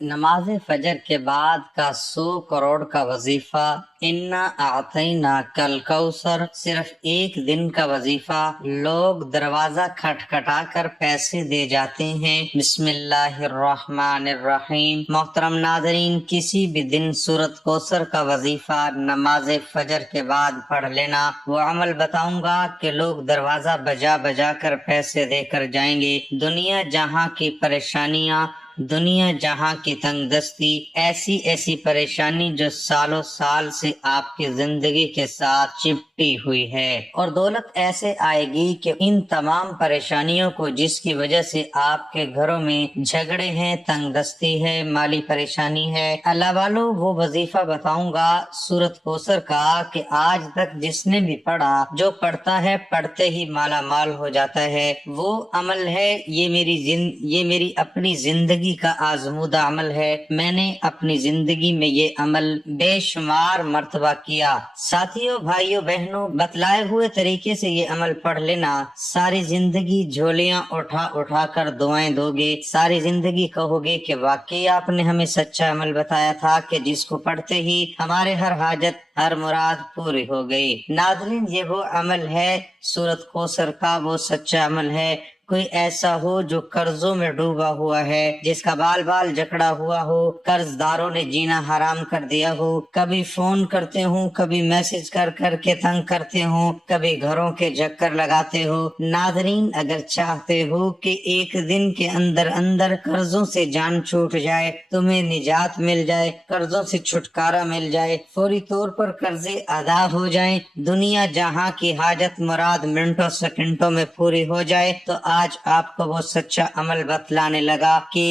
نماز فجر کے بعد کا 100 کروڑ کا وظیفہ، انا اعطینا کل کوثر، صرف ایک دن کا وظیفہ، لوگ دروازہ کھٹکھٹا کر پیسے دے جاتے ہیں۔ بسم اللہ الرحمن الرحیم۔ محترم ناظرین، کسی بھی دن سورۃ کوثر کا وظیفہ نماز فجر کے بعد پڑھ لینا، وہ عمل بتاؤں گا کہ لوگ دروازہ بجا بجا کر پیسے دے کر جائیں گے۔ دنیا جہاں کی پریشانیاں، دنیا جہاں کی تنگ دستی، ایسی پریشانی جو سالوں سال سے آپ کی زندگی کے ساتھ چپٹی ہوئی ہے، اور دولت ایسے آئے گی کہ ان تمام پریشانیوں کو، جس کی وجہ سے آپ کے گھروں میں جھگڑے ہیں، تنگ دستی ہے، مالی پریشانی ہے، اللہ والو وہ وظیفہ بتاؤں گا سورۃ کوثر کا کہ آج تک جس نے بھی پڑھا، جو پڑھتا ہے پڑھتے ہی مالا مال ہو جاتا ہے۔ وہ عمل ہے، یہ میری اپنی زندگی کا آزمودہ عمل ہے۔ میں نے اپنی زندگی میں یہ عمل بے شمار مرتبہ کیا۔ ساتھیوں، بھائیوں، بہنوں، بتلائے ہوئے طریقے سے یہ عمل پڑھ لینا، ساری زندگی جھولیاں اٹھا اٹھا کر دعائیں دو گے، ساری زندگی کہو گے کہ واقعی آپ نے ہمیں سچا عمل بتایا تھا کہ جس کو پڑھتے ہی ہمارے ہر حاجت، ہر مراد پوری ہو گئی۔ ناظرین، یہ وہ عمل ہے سورۃ کوثر کا، وہ سچا عمل ہے۔ کوئی ایسا ہو جو قرضوں میں ڈوبا ہوا ہے، جس کا بال بال جکڑا ہوا ہو، قرض داروں نے جینا حرام کر دیا ہو، کبھی فون کرتے ہوں، کبھی میسج کر کر کے تنگ کرتے ہوں، کبھی گھروں کے چکر لگاتے ہو۔ ناظرین، اگر چاہتے ہو کہ ایک دن کے اندر اندر قرضوں سے جان چھوٹ جائے، تمہیں نجات مل جائے، قرضوں سے چھٹکارا مل جائے، فوری طور پر قرضے ادا ہو جائیں، دنیا جہاں کی حاجت مراد منٹوں سیکنڈوں میں پوری ہو جائے، تو آج آپ کو وہ سچا عمل بتلانے لگا کہ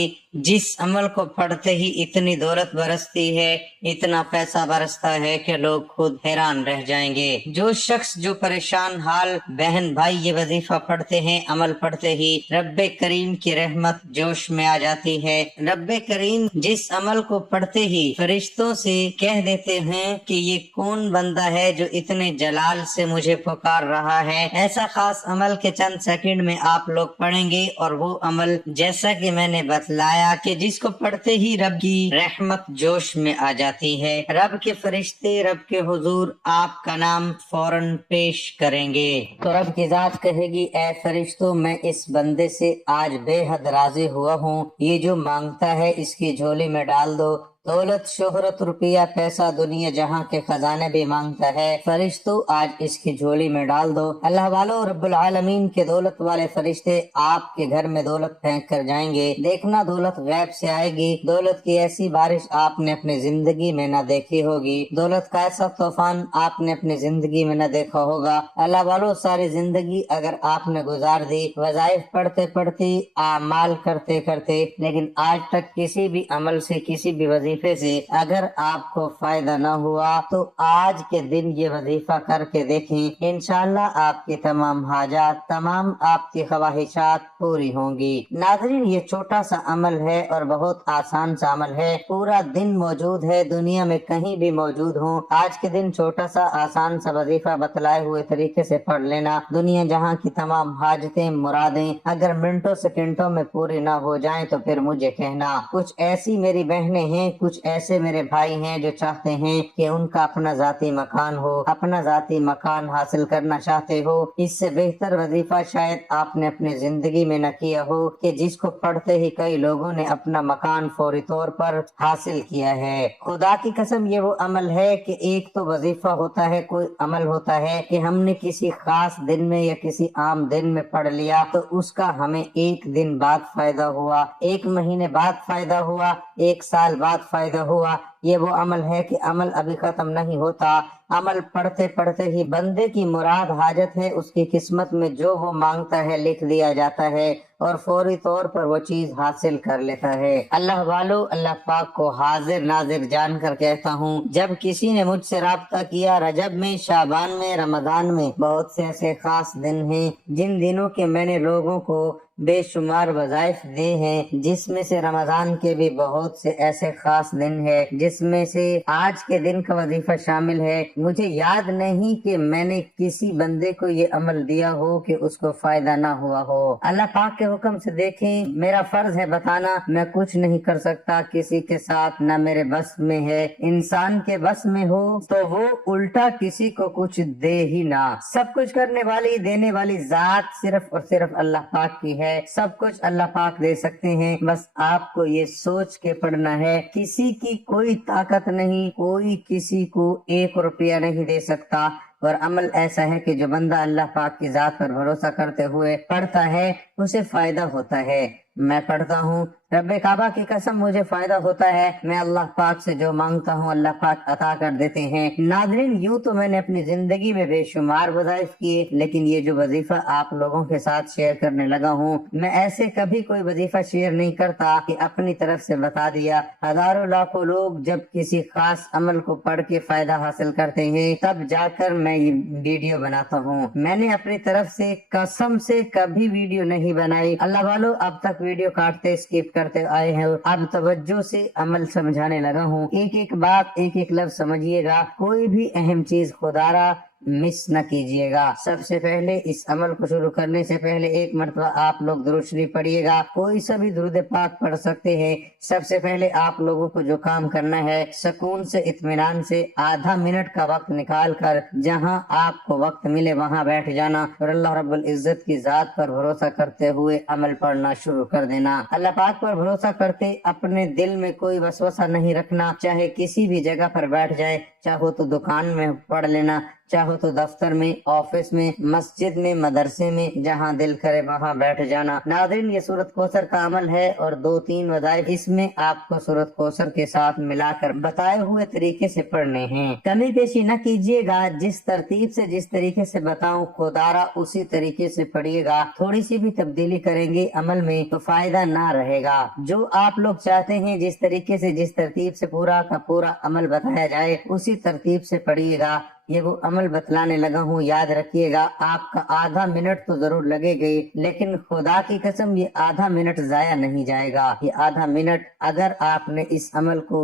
جس عمل کو پڑھتے ہی اتنی دولت برستی ہے، اتنا پیسہ برستا ہے کہ لوگ خود حیران رہ جائیں گے۔ جو شخص، جو پریشان حال بہن بھائی یہ وظیفہ پڑھتے ہیں، عمل پڑھتے ہی رب کریم کی رحمت جوش میں آ جاتی ہے۔ رب کریم جس عمل کو پڑھتے ہی فرشتوں سے کہہ دیتے ہیں کہ یہ کون بندہ ہے جو اتنے جلال سے مجھے پکار رہا ہے، ایسا خاص عمل کے چند سیکنڈ میں آپ لوگ پڑھیں گے، اور وہ عمل جیسا کہ میں نے بتلایا کہ جس کو پڑھتے ہی رب کی رحمت جوش میں آ جاتی ہے، رب کے فرشتے رب کے حضور آپ کا نام فوراً پیش کریں گے، تو رب کی ذات کہے گی، اے فرشتوں، میں اس بندے سے آج بے حد راضی ہوا ہوں، یہ جو مانگتا ہے اس کی جھولی میں ڈال دو۔ دولت، شہرت، روپیہ، پیسہ، دنیا جہاں کے خزانے بھی مانگتا ہے، فرشتوں آج اس کی جھولی میں ڈال دو۔ اللہ والو، رب العالمین کے دولت والے فرشتے آپ کے گھر میں دولت پھینک کر جائیں گے۔ دیکھنا، دولت غیب سے آئے گی، دولت کی ایسی بارش آپ نے اپنی زندگی میں نہ دیکھی ہوگی، دولت کا ایسا طوفان آپ نے اپنی زندگی میں نہ دیکھا ہوگا۔ اللہ والو، ساری زندگی اگر آپ نے گزار دی وظائف پڑھتے پڑھتے، اعمال کرتے کرتے، لیکن آج تک کسی بھی عمل سے، کسی بھی وظیفے سے اگر آپ کو فائدہ نہ ہوا، تو آج کے دن یہ وظیفہ کر کے دیکھیں، انشاءاللہ آپ کی تمام حاجات، تمام آپ کی خواہشات پوری ہوں گی۔ ناظرین، یہ چھوٹا سا عمل ہے اور بہت آسان سا عمل ہے، پورا دن موجود ہے، دنیا میں کہیں بھی موجود ہوں، آج کے دن چھوٹا سا آسان سا وظیفہ بتلائے ہوئے طریقے سے پڑھ لینا، دنیا جہاں کی تمام حاجتیں، مرادیں اگر منٹوں سیکنڈوں میں پوری نہ ہو جائیں تو پھر مجھے کہنا۔ کچھ ایسی میری بہنیں ہیں، کچھ ایسے میرے بھائی ہیں جو چاہتے ہیں کہ ان کا اپنا ذاتی مکان ہو، اپنا ذاتی مکان حاصل کرنا چاہتے ہو، اس سے بہتر وظیفہ شاید آپ نے اپنی زندگی میں نہ کیا ہو کہ جس کو پڑھتے ہی کئی لوگوں نے اپنا مکان فوری طور پر حاصل کیا ہے۔ خدا کی قسم، یہ وہ عمل ہے کہ ایک تو وظیفہ ہوتا ہے، کوئی عمل ہوتا ہے کہ ہم نے کسی خاص دن میں یا کسی عام دن میں پڑھ لیا تو اس کا ہمیں ایک دن بعد فائدہ ہوا، ایک مہینے بعد فائدہ ہوا، ایک سال بعد فائدہ ہوا۔ یہ وہ عمل ہے کہ عمل ابھی ختم نہیں ہوتا، عمل پڑھتے پڑھتے ہی بندے کی مراد، حاجت ہے، اس کی قسمت میں جو وہ مانگتا ہے لکھ دیا جاتا ہے، اور فوری طور پر وہ چیز حاصل کر لیتا ہے۔ اللہ والو، اللہ پاک کو حاضر ناظر جان کر کہتا ہوں، جب کسی نے مجھ سے رابطہ کیا، رجب میں، شعبان میں، رمضان میں، بہت سے ایسے خاص دن ہیں جن دنوں کے میں نے لوگوں کو بے شمار وظائف دے ہیں، جس میں سے رمضان کے بھی بہت سے ایسے خاص دن ہے، جس میں سے آج کے دن کا وظیفہ شامل ہے۔ مجھے یاد نہیں کہ میں نے کسی بندے کو یہ عمل دیا ہو کہ اس کو فائدہ نہ ہوا ہو۔ اللہ پاک کے حکم سے دیکھیں، میرا فرض ہے بتانا، میں کچھ نہیں کر سکتا کسی کے ساتھ، نہ میرے بس میں ہے۔ انسان کے بس میں ہو تو وہ الٹا کسی کو کچھ دے ہی نہ۔ سب کچھ کرنے والی دینے والی ذات صرف اور صرف اللہ پاک کی ہے، سب کچھ اللہ پاک دے سکتے ہیں، بس آپ کو یہ سوچ کے پڑھنا ہے کسی کی کوئی طاقت نہیں، کوئی کسی کو 1 روپیہ نہیں دے سکتا۔ اور عمل ایسا ہے کہ جو بندہ اللہ پاک کی ذات پر بھروسہ کرتے ہوئے پڑھتا ہے اسے فائدہ ہوتا ہے۔ میں پڑھتا ہوں، رب کعبہ کی قسم مجھے فائدہ ہوتا ہے، میں اللہ پاک سے جو مانگتا ہوں اللہ پاک عطا کر دیتے ہیں۔ ناظرین، یوں تو میں نے اپنی زندگی میں بے شمار وظائف کیے، لیکن یہ جو وظیفہ آپ لوگوں کے ساتھ شیئر کرنے لگا ہوں، میں ایسے کبھی کوئی وظیفہ شیئر نہیں کرتا کہ اپنی طرف سے بتا دیا۔ ہزاروں لاکھوں لوگ جب کسی خاص عمل کو پڑھ کے فائدہ حاصل کرتے ہیں تب جا کر میں یہ ویڈیو بناتا ہوں۔ میں نے اپنی طرف سے قسم سے کبھی ویڈیو نہیں بنائی۔ اللہ والو، اب تک ویڈیو کاٹتے اسکپ کرتے آئے ہیں، اب توجہ سے عمل سمجھانے لگا ہوں۔ ایک ایک بات، ایک ایک لفظ سمجھیے گا، کوئی بھی اہم چیز خدا را مس نہ کیجیے گا۔ سب سے پہلے اس عمل کو شروع کرنے سے پہلے ایک مرتبہ آپ لوگ درود شریف پڑھیے گا، کوئی سا بھی درود پاک پڑھ سکتے ہیں۔ سب سے پہلے آپ لوگوں کو جو کام کرنا ہے، سکون سے اطمینان سے آدھا منٹ کا وقت نکال کر جہاں آپ کو وقت ملے وہاں بیٹھ جانا اور اللہ رب العزت کی ذات پر بھروسہ کرتے ہوئے عمل پڑھنا شروع کر دینا۔ اللہ پاک پر بھروسہ کرتے اپنے دل میں کوئی وسوسہ نہیں رکھنا، چاہے کسی بھی جگہ پر بیٹھ جائے، چاہو تو دکان میں پڑھ لینا، چاہو تو دفتر میں، آفس میں، مسجد میں، مدرسے میں، جہاں دل کرے وہاں بیٹھ جانا۔ ناظرین، یہ سورۃ کوثر کا عمل ہے اور 2-3 وظائف اس میں آپ کو سورۃ کوثر کے ساتھ ملا کر بتائے ہوئے طریقے سے پڑھنے ہیں۔ کمی بیشی نہ کیجیے گا، جس ترتیب سے جس طریقے سے بتاؤں خدارا اسی طریقے سے پڑھیے گا۔ تھوڑی سی بھی تبدیلی کریں گے عمل میں تو فائدہ نہ رہے گا۔ جو آپ لوگ چاہتے ہیں جس طریقے سے جس ترتیب سے پورا کا پورا عمل بتایا جائے اسی ترتیب سے پڑھیے گا۔ یہ وہ عمل بتلانے لگا ہوں، یاد رکھیے گا، آپ کا آدھا منٹ تو ضرور لگے گی، لیکن خدا کی قسم یہ آدھا منٹ ضائع نہیں جائے گا۔ یہ آدھا منٹ اگر آپ نے اس عمل کو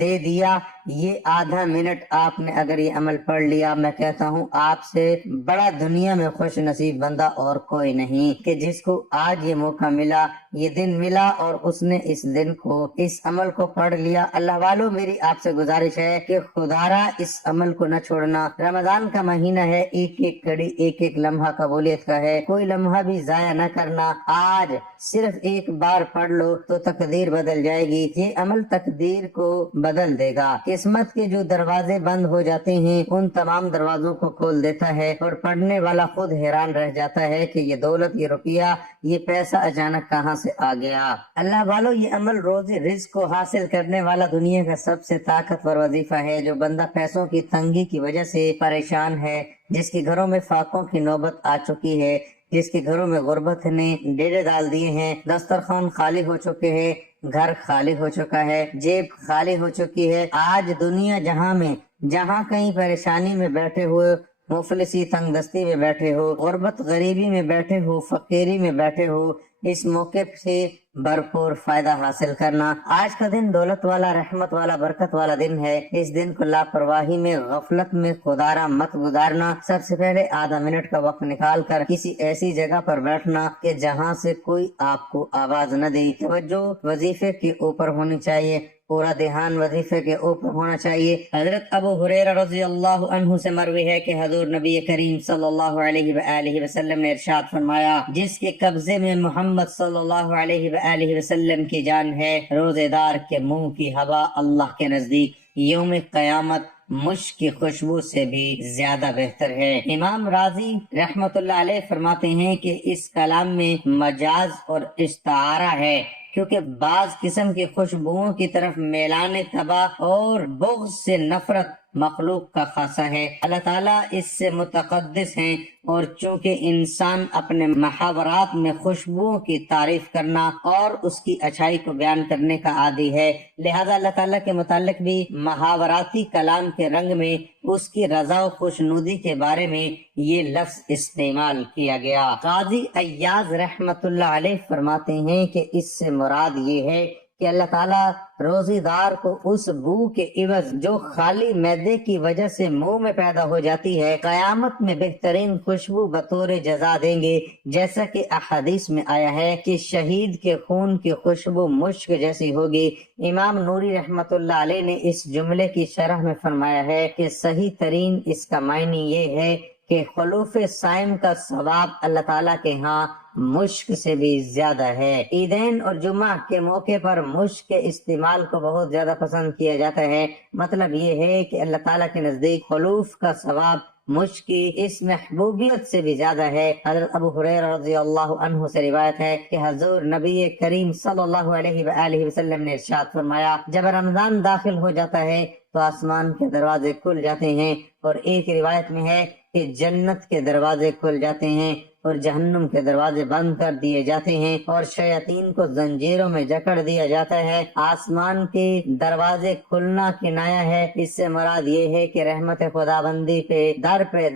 دے دیا، یہ آدھا منٹ آپ نے اگر یہ عمل پڑھ لیا، میں کہتا ہوں آپ سے بڑا دنیا میں خوش نصیب بندہ اور کوئی نہیں کہ جس کو آج یہ موقع ملا، یہ دن ملا اور اس نے اس دن کو، اس عمل کو پڑھ لیا۔ اللہ والو، میری آپ سے گزارش ہے کہ خدارا اس عمل کو نہ چھوڑنا۔ رمضان کا مہینہ ہے، ایک ایک گھڑی، ایک ایک لمحہ قبولیت کا ہے، کوئی لمحہ بھی ضائع نہ کرنا۔ آج صرف ایک بار پڑھ لو تو تقدیر بدل جائے گی، یہ عمل تقدیر کو بدل دے گا۔ قسمت کے جو دروازے بند ہو جاتے ہیں ان تمام دروازوں کو کھول دیتا ہے اور پڑھنے والا خود حیران رہ جاتا ہے کہ یہ دولت، یہ روپیہ، یہ پیسہ اچانک کہاں سے آ گیا۔ اللہ والو، یہ عمل روزی رزق کو حاصل کرنے والا دنیا کا سب سے طاقتور وظیفہ ہے۔ جو بندہ پیسوں کی تنگی کی وجہ سے پریشان ہے، جس کے گھروں میں فاقوں کی نوبت آ چکی ہے، جس کے گھروں میں غربت نے ڈیرے ڈال دیے ہیں، دسترخوان خالی ہو چکے ہیں، گھر خالی ہو چکا ہے، جیب خالی ہو چکی ہے، آج دنیا جہاں میں جہاں کہیں پریشانی میں بیٹھے ہوئے، مفلسی تنگ دستی میں بیٹھے ہو، غربت غریبی میں بیٹھے ہو، فقیری میں بیٹھے ہو، اس موقع سے بھرپور فائدہ حاصل کرنا۔ آج کا دن دولت والا، رحمت والا، برکت والا دن ہے۔ اس دن کو لاپرواہی میں، غفلت میں خدارا مت گزارنا۔ سب سے پہلے آدھا منٹ کا وقت نکال کر کسی ایسی جگہ پر بیٹھنا کہ جہاں سے کوئی آپ کو آواز نہ دے۔ توجہ وظیفے کے اوپر ہونی چاہیے، پورا دھیان وظیفے کے اوپر ہونا چاہیے۔ حضرت ابو ہریرہ رضی اللہ عنہ سے مروی ہے کہ حضور نبی کریم صلی اللہ علیہ وآلہ وسلم نے ارشاد فرمایا، جس کے قبضے میں محمد صلی اللہ علیہ وآلہ وسلم کی جان ہے، روزے دار کے منہ کی ہوا اللہ کے نزدیک یوم قیامت مشک کی خوشبو سے بھی زیادہ بہتر ہے۔ امام راضی رحمت اللہ علیہ فرماتے ہیں کہ اس کلام میں مجاز اور استعارہ ہے، کیونکہ بعض قسم کی خوشبوؤں کی طرف میلان طبع اور بغض سے نفرت مخلوق کا خاصہ ہے۔ اللہ تعالیٰ اس سے متقدس ہیں، اور چونکہ انسان اپنے محاورات میں خوشبوؤں کی تعریف کرنا اور اس کی اچھائی کو بیان کرنے کا عادی ہے، لہذا اللہ تعالیٰ کے متعلق بھی محاوراتی کلام کے رنگ میں اس کی رضا و خوشنودی کے بارے میں یہ لفظ استعمال کیا گیا۔ قاضی ایاز رحمت اللہ علیہ فرماتے ہیں کہ اس سے مراد یہ ہے کہ اللہ تعالیٰ روزی دار کو اس بو کے عوض جو خالی معدے کی وجہ سے منہ میں پیدا ہو جاتی ہے قیامت میں بہترین خوشبو بطور جزا دیں گے، جیسا کہ احادیث میں آیا ہے کہ شہید کے خون کی خوشبو مشک جیسی ہوگی۔ امام نوری رحمت اللہ علیہ نے اس جملے کی شرح میں فرمایا ہے کہ صحیح ترین اس کا معنی یہ ہے کہ خلوف صائم کا ثواب اللہ تعالیٰ کے ہاں مشک سے بھی زیادہ ہے۔ عیدین اور جمعہ کے موقع پر مشک کے استعمال کو بہت زیادہ پسند کیا جاتا ہے۔ مطلب یہ ہے کہ اللہ تعالیٰ کے نزدیک خلوف کا ثواب مشک کی اس محبوبیت سے بھی زیادہ ہے۔ حضرت ابو ہریرہ رضی اللہ عنہ سے روایت ہے کہ حضور نبی کریم صلی اللہ علیہ وآلہ وسلم نے ارشاد فرمایا، جب رمضان داخل ہو جاتا ہے تو آسمان کے دروازے کھل جاتے ہیں، اور ایک روایت میں ہے کہ جنت کے دروازے کھل جاتے ہیں اور جہنم کے دروازے بند کر دیے جاتے ہیں، اور شیاطین کو زنجیروں میں جکڑ دیا جاتا ہے۔ آسمان کے دروازے کھلنا کنایا ہے، اس سے مراد یہ ہے کہ رحمت خداوندی پہ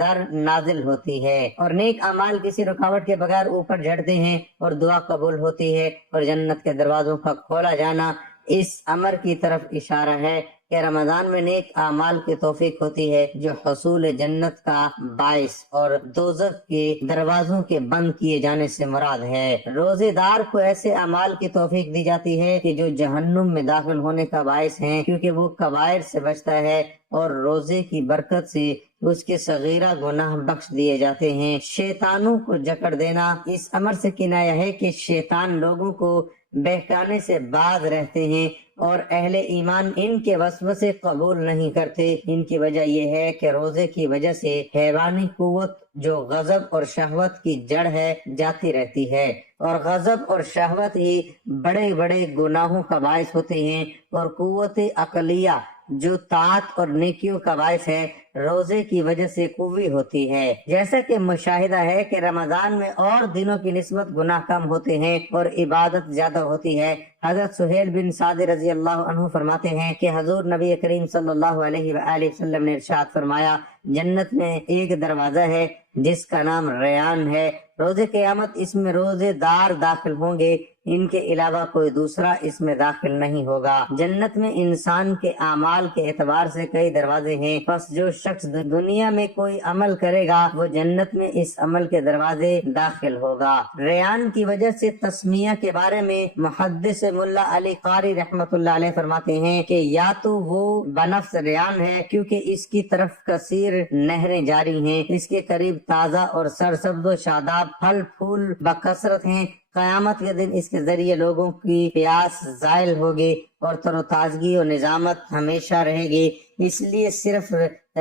در نازل ہوتی ہے، اور نیک اعمال کسی رکاوٹ کے بغیر اوپر جڑتے ہیں اور دعا قبول ہوتی ہے، اور جنت کے دروازوں کا کھولا جانا اس امر کی طرف اشارہ ہے کہ رمضان میں نیک اعمال کی توفیق ہوتی ہے جو حصول جنت کا باعث اور دوزخ کے دروازوں کے بند کیے جانے سے مراد ہے۔ روزے دار کو ایسے اعمال کی توفیق دی جاتی ہے کہ جو جہنم میں داخل ہونے کا باعث ہیں، کیونکہ وہ کبائر سے بچتا ہے اور روزے کی برکت سے اس کے صغیرہ گناہ بخش دیے جاتے ہیں۔ شیطانوں کو جکڑ دینا اس امر سے کنایا ہے کہ شیطان لوگوں کو بہکانے سے باز رہتے ہیں اور اہل ایمان ان کے وسوسے قبول نہیں کرتے۔ ان کی وجہ یہ ہے کہ روزے کی وجہ سے حیوانی قوت جو غضب اور شہوت کی جڑ ہے جاتی رہتی ہے، اور غضب اور شہوت ہی بڑے بڑے گناہوں کا باعث ہوتے ہیں، اور قوت عقلیہ جو طاعت اور نیکیوں کا باعث ہے روزے کی وجہ سے قوی ہوتی ہے۔ جیسا کہ مشاہدہ ہے کہ رمضان میں اور دنوں کی نسبت گناہ کم ہوتے ہیں اور عبادت زیادہ ہوتی ہے۔ حضرت سہیل بن سعد رضی اللہ عنہ فرماتے ہیں کہ حضور نبی کریم صلی اللہ علیہ وآلہ وسلم نے ارشاد فرمایا، جنت میں ایک دروازہ ہے جس کا نام ریان ہے، روز قیامت اس میں روزے دار داخل ہوں گے، ان کے علاوہ کوئی دوسرا اس میں داخل نہیں ہوگا۔ جنت میں انسان کے اعمال کے اعتبار سے کئی دروازے ہیں، بس جو شخص دنیا میں کوئی عمل کرے گا وہ جنت میں اس عمل کے دروازے داخل ہوگا۔ ریان کی وجہ سے تسمیہ کے بارے میں محدث ملا علی قاری رحمت اللہ علیہ فرماتے ہیں کہ یا تو وہ بنفس ریان ہے کیونکہ اس کی طرف کثیر نہریں جاری ہیں، اس کے قریب تازہ اور سرسبز و شاداب پھل پھول بکثرت ہیں، قیامت کے دن اس کے ذریعے لوگوں کی پیاس زائل ہوگی اور تر و تازگی و نظامت ہمیشہ رہے گی۔ اس لیے صرف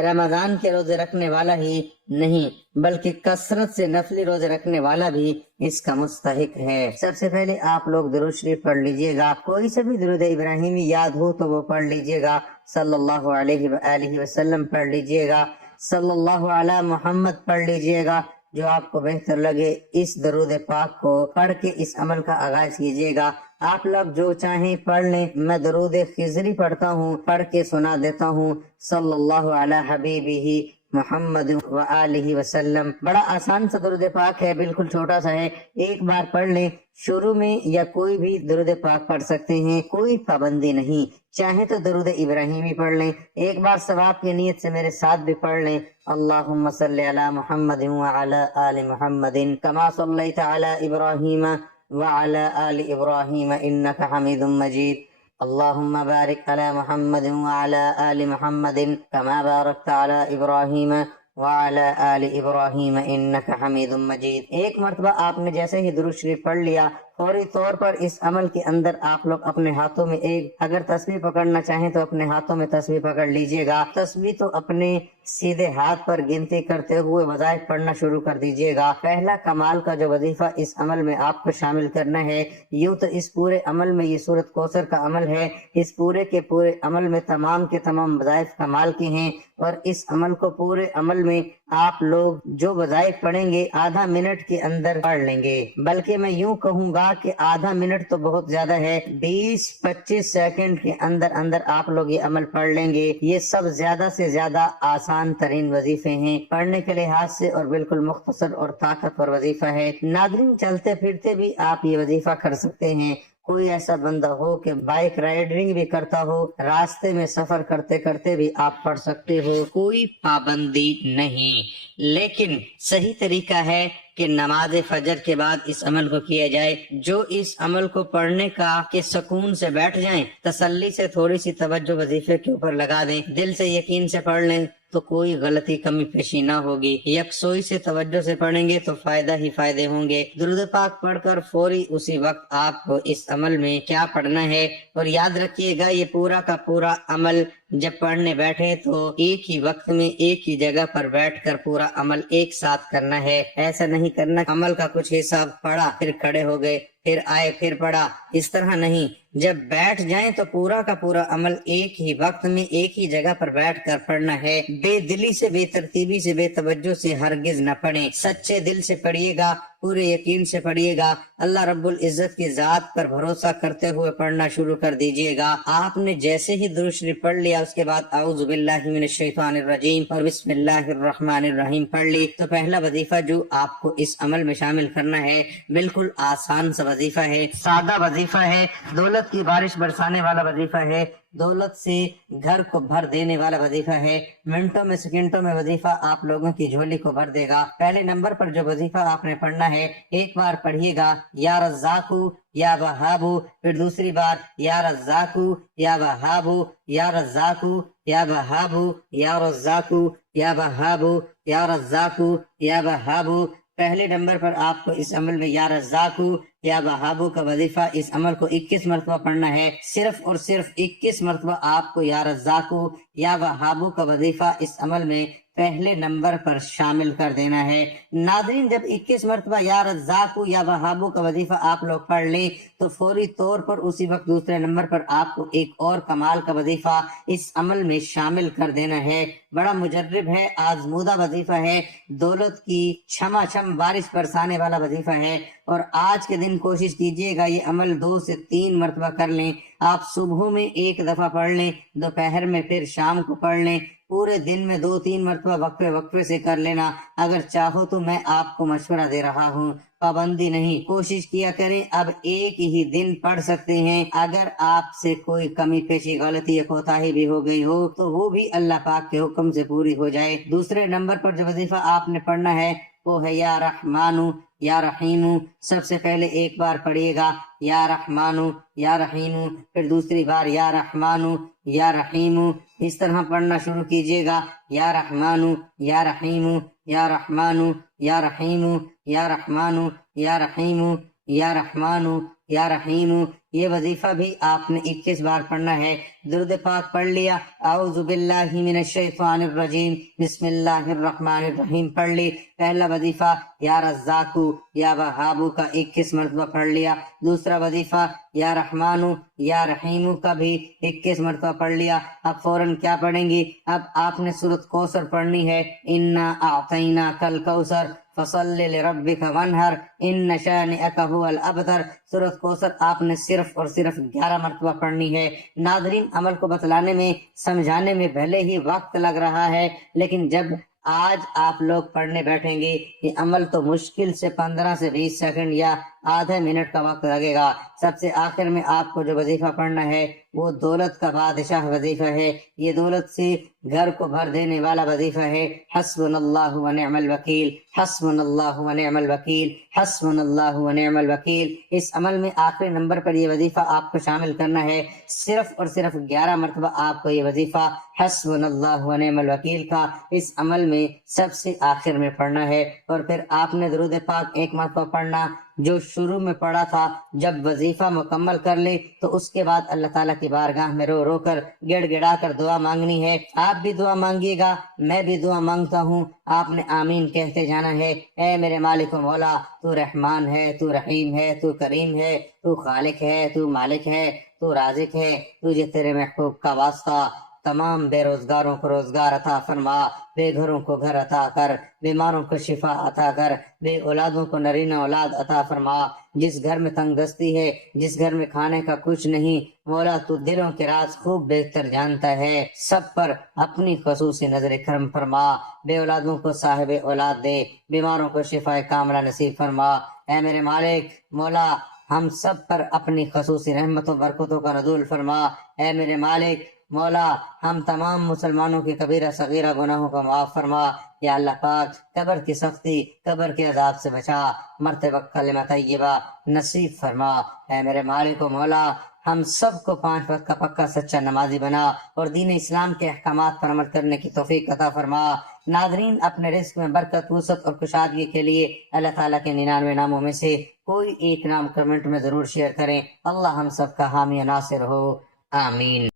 رمضان کے روزے رکھنے والا ہی نہیں بلکہ کثرت سے نفلی روزے رکھنے والا بھی اس کا مستحق ہے۔ سب سے پہلے آپ لوگ درود شریف پڑھ لیجئے گا، کوئی سے بھی درود ابراہیمی یاد ہو تو وہ پڑھ لیجئے گا، صلی اللہ علیہ وآلہ وسلم پڑھ لیجئے گا، صلی اللہ علی محمد پڑھ لیجئے گا، جو آپ کو بہتر لگے اس درود پاک کو پڑھ کے اس عمل کا آغاز کیجئے گا۔ آپ لوگ جو چاہیں پڑھ لیں، میں درود خضری پڑھتا ہوں، پڑھ کے سنا دیتا ہوں، صلی اللہ علی حبیبہ محمد وآلہ وسلم۔ بڑا آسان سا درود پاک ہے، بالکل چھوٹا سا ہے، ایک بار پڑھ لیں، شروع میں یا کوئی بھی درود پاک پڑھ سکتے ہیں، کوئی پابندی نہیں، چاہیں تو درود ابراہیمی پڑھ لیں، ایک بار ثواب کی نیت سے میرے ساتھ بھی پڑھ لیں، اللہم صلی علی محمد وعلی آل محمد کما صلیت علی ابراہیم وعلی آل ابراہیم انک حمید مجید، اللہم بارک علی محمد وعلی آل محمد کما بارکت علی ابراہیم وعلی آل ابراہیم انک حمید مجید۔ ایک مرتبہ آپ نے جیسے ہی درود شریف پڑھ لیا، فوری طور پر اس عمل کے اندر آپ لوگ اپنے ہاتھوں میں اگر تسبیح پکڑنا چاہیں تو اپنے ہاتھوں میں تسبیح پکڑ لیجئے گا، تسبیح تو اپنے سیدھے ہاتھ پر گنتی کرتے ہوئے وظائف پڑھنا شروع کر دیجئے گا۔ پہلا کمال کا جو وظیفہ اس عمل میں آپ کو شامل کرنا ہے، یوں تو اس پورے عمل میں یہ سورۃ کوثر کا عمل ہے، اس پورے کے پورے عمل میں تمام کے تمام وظائف کمال کے ہیں، اور اس عمل کو پورے عمل میں آپ لوگ جو وظائف پڑھیں گے آدھا منٹ کے اندر پڑھ لیں گے، بلکہ میں یوں کہوں گا کہ آدھا منٹ تو بہت زیادہ ہے، 20-25 سیکنڈ کے اندر اندر آپ لوگ یہ عمل پڑھ لیں گے۔ یہ سب زیادہ سے زیادہ آسان ترین وظیفے ہیں پڑھنے کے لحاظ سے، اور بالکل مختصر اور طاقتور وظیفہ ہے۔ ناظرین، چلتے پھرتے بھی آپ یہ وظیفہ کر سکتے ہیں، کوئی ایسا بندہ ہو کہ بائک رائڈنگ بھی کرتا ہو، راستے میں سفر کرتے کرتے بھی آپ پڑھ سکتے ہو، کوئی پابندی نہیں۔ لیکن صحیح طریقہ ہے کہ نماز فجر کے بعد اس عمل کو کیا جائے۔ جو اس عمل کو پڑھنے کا کہ سکون سے بیٹھ جائیں، تسلی سے تھوڑی سی توجہ وظیفے کے اوپر لگا دیں، دل سے یقین سے پڑھ لیں تو کوئی غلطی کمی پیشی نہ ہوگی۔ یکسوئی سے توجہ سے پڑھیں گے تو فائدہ ہی فائدے ہوں گے۔ درود پاک پڑھ کر فوری اسی وقت آپ کو اس عمل میں کیا پڑھنا ہے، اور یاد رکھیے گا یہ پورا کا پورا عمل جب پڑھنے بیٹھے تو ایک ہی وقت میں ایک ہی جگہ پر بیٹھ کر پورا عمل ایک ساتھ کرنا ہے۔ ایسا نہیں کرنا عمل کا کچھ حصہ پڑھا پھر کھڑے ہو گئے، پھر آئے پھر پڑھا، اس طرح نہیں۔ جب بیٹھ جائیں تو پورا کا پورا عمل ایک ہی وقت میں ایک ہی جگہ پر بیٹھ کر پڑھنا ہے۔ بے دلی سے، بے ترتیبی سے، بے توجہ سے ہرگز نہ پڑھیں۔ سچے دل سے پڑھیے گا، پورے یقین سے پڑھیے گا، اللہ رب العزت کی ذات پر بھروسہ کرتے ہوئے پڑھنا شروع کر دیجئے گا۔ آپ نے جیسے ہی درود شریف پڑھ لیا اس کے بعد اعوذ باللہ من الشیطان الرجیم اور بسم اللہ الرحمن الرحیم پڑھ لی تو پہلا وظیفہ جو آپ کو اس عمل میں شامل کرنا ہے بالکل آسان سا وظیفہ ہے، سادہ وظیفہ ہے، دولت کی بارش برسانے والا وظیفہ ہے، دولت سے گھر کو بھر دینے والا وظیفہ ہے، منٹوں میں سیکنڈوں میں وظیفہ آپ لوگوں کی جھولی کو بھر دے گا۔ پہلے نمبر پر جو وظیفہ آپ نے پڑھنا ہے، ایک بار پڑھیے گا یا رزاقو یا وہابو، پھر دوسری بار یا رزاقو یا وہابو یا رزاقو یا وہابو یا رزاقو یا وہابو یا رزاقو یا وہابو۔ پہلے نمبر پر آپ کو اس عمل میں یا رزاقو یا وہابو کا وظیفہ اس عمل کو 21 مرتبہ پڑھنا ہے، صرف اور صرف 21 مرتبہ آپ کو یا رزاقو یا وہابو کا وظیفہ اس عمل میں پہلے نمبر پر شامل کر دینا ہے۔ ناظرین جب 21 مرتبہ یا رزاقو یا وہابو کا وظیفہ آپ لوگ پڑھ لیں تو فوری طور پر اسی وقت دوسرے نمبر پر آپ کو ایک اور کمال کا وظیفہ اس عمل میں شامل کر دینا ہے۔ بڑا مجرب ہے، آزمودہ وظیفہ ہے، دولت کی چھما چھم بارش برسانے والا وظیفہ ہے، اور آج کے دن کوشش کیجئے گا یہ عمل 2 سے 3 مرتبہ کر لیں۔ آپ صبح میں ایک دفعہ پڑھ لیں، دوپہر میں پھر شام کو پڑھ لیں، پورے دن میں 2-3 مرتبہ وقفے وقفے سے کر لینا۔ اگر چاہو تو میں آپ کو مشورہ دے رہا ہوں، پابندی نہیں، کوشش کیا کریں۔ اب ایک ہی دن پڑھ سکتے ہیں، اگر آپ سے کوئی کمی پیشی غلطی یا کوتاہی بھی ہو گئی ہو تو وہ بھی اللہ پاک کے حکم سے پوری ہو جائے۔ دوسرے نمبر پر جو وظیفہ آپ نے پڑھنا ہے وہ ہے یا رحمانو یا رحیمو۔ سب سے پہلے ایک بار پڑھیے گا یا رحمانو یا رحیمو، پھر دوسری بار یا رحمانو یا رحیمو، اس طرح پڑھنا شروع کیجئے گا یا رحمانو یا رحیمو یا رحمانو یا رحیمو یا رحمانو یا رحیمو یا رحمانو یا رحیمو۔ یہ وظیفہ بھی آپ نے 21 بار پڑھنا ہے۔ درود پاک پڑھ لیا، اعوذ باللہ من الشیطان الرجیم، بسم اللہ الرحمن الرحیم پڑھ لی۔ پہلا وظیفہ یا رزاقو یا وہابو کا 21 مرتبہ پڑھ لیا، دوسرا وظیفہ یا رحمانو یا رحیمو کا بھی 21 مرتبہ پڑھ لیا۔ اب فوراً کیا پڑھیں گی؟ اب آپ نے سورۃ کوثر پڑھنی ہے، انا اعطیناک الکوثر فصل لربک وانحر ان شانئک ھو الابتر۔ سورۃ کوثر آپ نے صرف اور صرف 11 مرتبہ پڑھنی ہے۔ ناظرین عمل کو بتلانے میں سمجھانے میں بھلے ہی وقت لگ رہا ہے، لیکن جب آج آپ لوگ پڑھنے بیٹھیں گے یہ عمل تو مشکل سے 15 سے 20 سیکنڈ یا آدھے منٹ کا وقت لگے گا۔ سب سے آخر میں آپ کو جو وظیفہ پڑھنا ہے وہ دولت کا بادشاہ وظیفہ ہے، یہ دولت سے گھر کو بھر دینے والا وظیفہ ہے، حسبنا اللہ و نعم الوکیل، حسبنا اللہ و نعم الوکیل، حسبنا اللہ و نعم الوکیل۔ اس عمل میں آخری نمبر پر یہ وظیفہ آپ کو شامل کرنا ہے، صرف اور صرف 11 مرتبہ آپ کو یہ وظیفہ حسبنا اللہ و نعم الوکیل کا اس عمل میں سب سے آخر میں پڑھنا ہے۔ اور پھر آپ نے درود پاک ایک مرتبہ پڑھنا جو شروع میں پڑھا تھا۔ جب وظیفہ مکمل کر لے تو اس کے بعد اللہ تعالیٰ کی بارگاہ میں رو رو کر گڑ گڑا کر دعا مانگنی ہے۔ آپ بھی دعا مانگیے گا، میں بھی دعا مانگتا ہوں، آپ نے آمین کہتے جانا ہے۔ اے میرے مالک و مولا، تو رحمان ہے، تو رحیم ہے، تو کریم ہے، تو خالق ہے، تو مالک ہے، تو رازق ہے، تجھے تیرے محبوب کا واسطہ، تمام بے روزگاروں کو روزگار عطا فرما، بے گھروں کو گھر عطا کر، بیماروں کو شفا عطا کر، بے اولادوں کو نرینہ اولاد عطا فرما۔ جس گھر میں تنگ دستی ہے، جس گھر میں کھانے کا کچھ نہیں، مولا تو دلوں کے راز خوب بہتر جانتا ہے، سب پر اپنی خصوصی نظر کرم فرما، بے اولادوں کو صاحب اولاد دے، بیماروں کو شفا کاملہ نصیب فرما۔ اے میرے مالک مولا، ہم سب پر اپنی خصوصی رحمتوں برکتوں کا نزول فرما۔ اے میرے مالک مولا، ہم تمام مسلمانوں کی کبیرہ صغیرہ گناہوں کو معاف فرما۔ یا اللہ پاک، قبر کی سختی، قبر کے عذاب سے بچا، مرتے وقت کلمہ طیبہ نصیب فرما۔ اے میرے مالک و مولا، ہم سب کو 5 وقت کا پکا سچا نمازی بنا اور دین اسلام کے احکامات پر عمل کرنے کی توفیق عطا فرما۔ ناظرین اپنے رزق میں برکت، وسعت اور کشادگی کے لیے اللہ تعالیٰ کے 99 ناموں میں سے کوئی ایک نام کمنٹ میں ضرور شیئر کریں۔ اللہ ہم سب کا حامی و ناصر ہو، آمین۔